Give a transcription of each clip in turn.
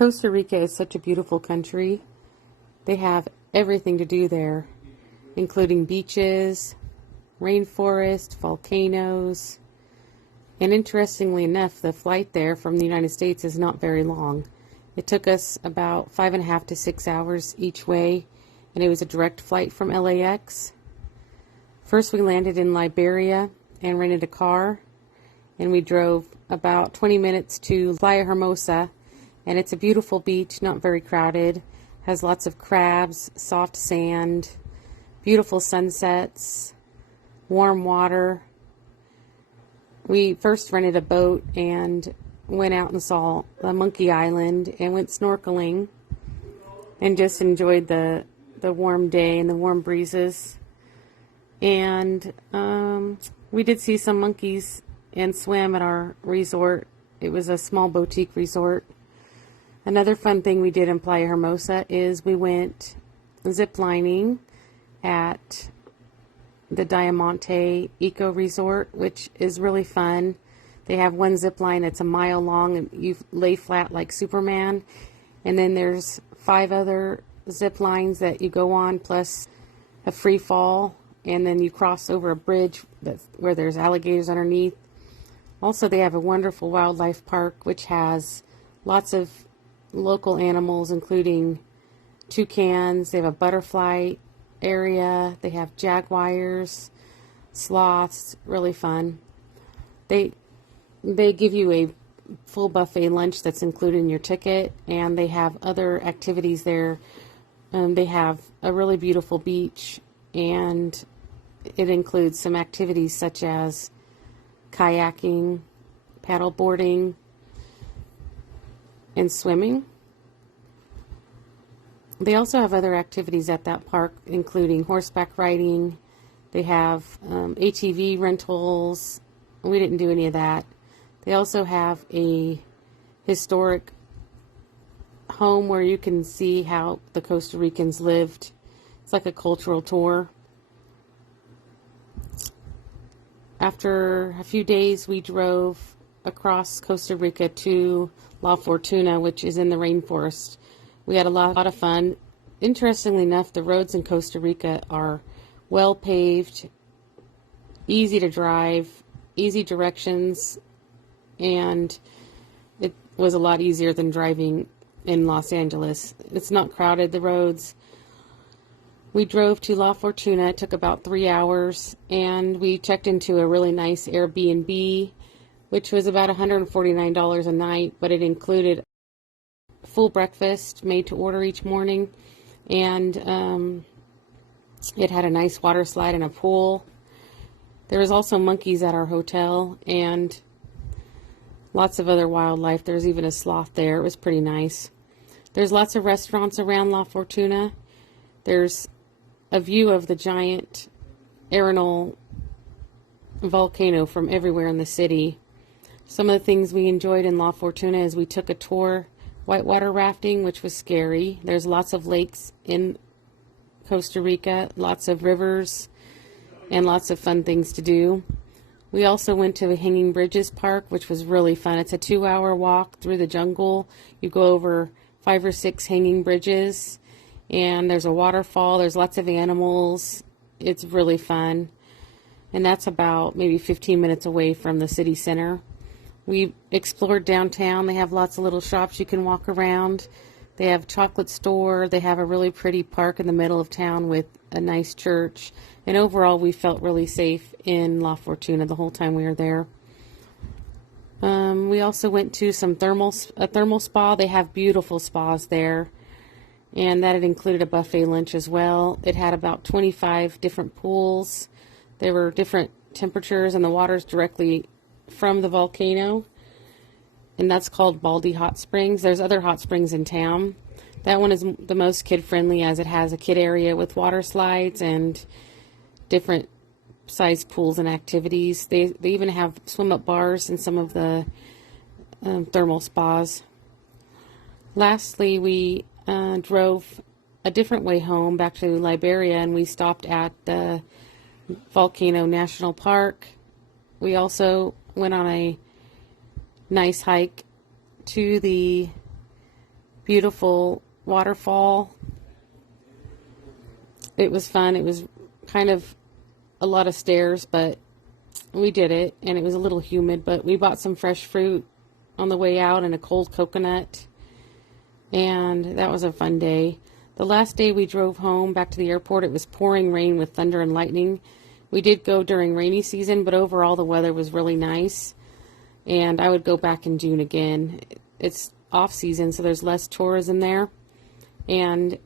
Costa Rica is such a beautiful country. They have everything to do there, including beaches, rainforest, volcanoes, and interestingly enough, the flight there from the United States is not very long. It took us about 5.5 to 6 hours each way, and it was a direct flight from LAX. First, we landed in Liberia and rented a car, and we drove about 20 minutes to Playa Hermosa, and it's a beautiful beach, not very crowded, has lots of crabs, soft sand, beautiful sunsets, warm water. We first rented a boat and went out and saw the Monkey Island and went snorkeling and just enjoyed the warm day and the warm breezes. And we did see some monkeys and swim at our resort. It was a small boutique resort. Another fun thing we did in Playa Hermosa is we went zip lining at the Diamante Eco Resort, which is really fun. They have one zip line that's a mile long and you lay flat like Superman. And then there's 5 other zip lines that you go on, plus a free fall. And then you cross over a bridge where there's alligators underneath. Also, they have a wonderful wildlife park, which has lots of local animals, including toucans. They have a butterfly area. They have jaguars, sloths. Really fun. They give you a full buffet lunch that's included in your ticket, and they have other activities there. They have a really beautiful beach, and it includes some activities such as kayaking, paddle boarding, and swimming. They also have other activities at that park, including horseback riding. They have ATV rentals. We didn't do any of that. They also have a historic home where you can see how the Costa Ricans lived. It's like a cultural tour. After a few days, we drove across Costa Rica to La Fortuna, which is in the rainforest. We had a lot of fun. Interestingly enough, the roads in Costa Rica are well paved, easy to drive, easy directions, and it was a lot easier than driving in Los Angeles. It's not crowded, the roads. We drove to La Fortuna. It took about 3 hours, and we checked into a really nice Airbnb, which was about $149 a night, but it included full breakfast made to order each morning, and it had a nice water slide and a pool. There was also monkeys at our hotel and lots of other wildlife. There's even a sloth there. It was pretty nice. There's lots of restaurants around La Fortuna. There's a view of the giant Arenal volcano from everywhere in the city. Some of the things we enjoyed in La Fortuna is we took a tour whitewater rafting, which was scary. There's lots of lakes in Costa Rica, lots of rivers, and lots of fun things to do. We also went to the Hanging Bridges Park, which was really fun. It's a 2-hour walk through the jungle. You go over 5 or 6 hanging bridges, and there's a waterfall. There's lots of animals. It's really fun. And that's about maybe 15 minutes away from the city center. We explored downtown. They have lots of little shops you can walk around. They have a chocolate store. They have a really pretty park in the middle of town with a nice church. And overall, we felt really safe in La Fortuna the whole time we were there. We also went to a thermal spa. They have beautiful spas there. And that had included a buffet lunch as well. It had about 25 different pools. There were different temperatures, and the water's directly from the volcano. And that's called Baldy Hot Springs. There's other hot springs in town. That one is the most kid-friendly, as it has a kid area with water slides and different size pools and activities. They even have swim-up bars in some of the thermal spas. Lastly, we drove a different way home back to Liberia, and we stopped at the Volcano National Park. We also went on a nice hike to the beautiful waterfall. It was fun. It was kind of a lot of stairs, but we did it, and it was a little humid, but we bought some fresh fruit on the way out and a cold coconut, and that was a fun day. The last day we drove home back to the airport, it was pouring rain with thunder and lightning. We did go during rainy season, but overall the weather was really nice, and I would go back in June again. It's off season, so there's less tourism there, and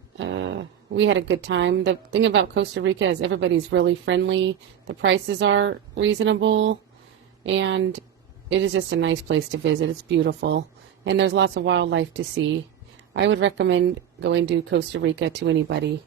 we had a good time. The thing about Costa Rica is everybody's really friendly. The prices are reasonable, and it is just a nice place to visit. It's beautiful, and there's lots of wildlife to see. I would recommend going to Costa Rica to anybody.